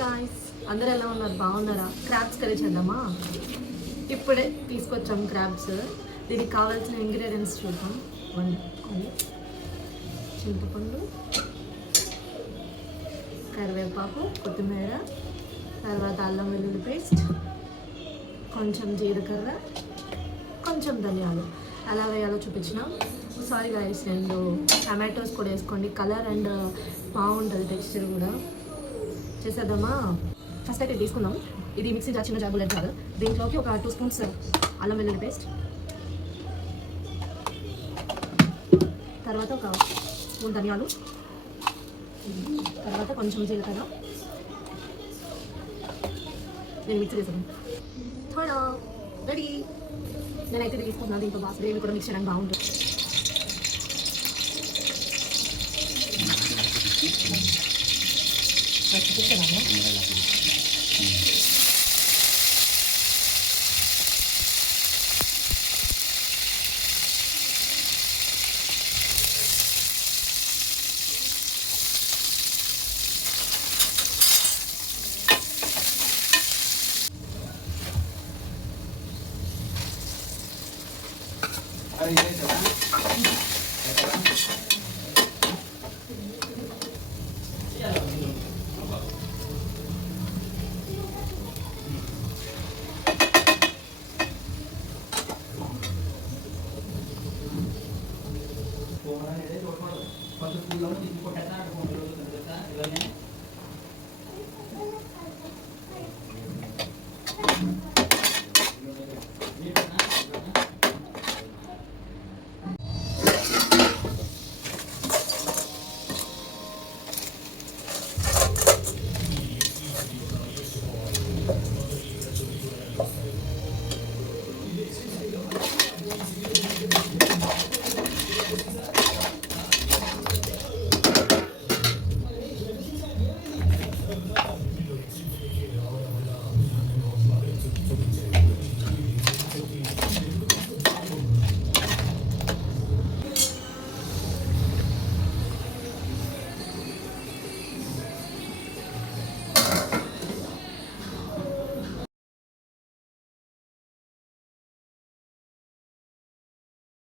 Guys, అందరూ ఎలా ఉన్నారు? బాగున్నారా? క్రాబ్స్ కర్రీ చేద్దామా? ఇప్పుడే తీసుకొచ్చాం క్రాబ్స్. దీనికి కావాల్సిన ఇంగ్రీడియంట్స్ చూద్దాం. చింతపండు, కరివేపాకు, కొత్తిమీర, తర్వాత అల్లం వెల్లుల్లి పేస్ట్, కొంచెం జీలకర్ర, కొంచెం ధనియాలు. ఎలా వేయాలో చూపించిన. సారీ గాయస్, 2 టమాటోస్ కూడా వేసుకోండి. కలర్ అండ్ బాగుంటుంది, టెక్స్చర్ కూడా. చేసేద్దామా? ఫస్ట్ అయితే తీసుకుందాం. ఇది మిక్సీ జార్, చిన్న జార్, బుల్లెట్ జార్. దీంట్లోకి ఒక 2 స్పూన్స్ అల్లం వెల్లుల్లి పేస్ట్, తర్వాత ఒక స్పూన్ ధనియాలు, తర్వాత కొంచెం జీలకర్ర. నేను మిక్సీ చేసాను. థోడా రెడీ. నేనైతే తీసుకుంటున్నాను. దీంట్లో బాగా గ్రేవీ కూడా మిక్స్ చేయడానికి బాగుంటుంది.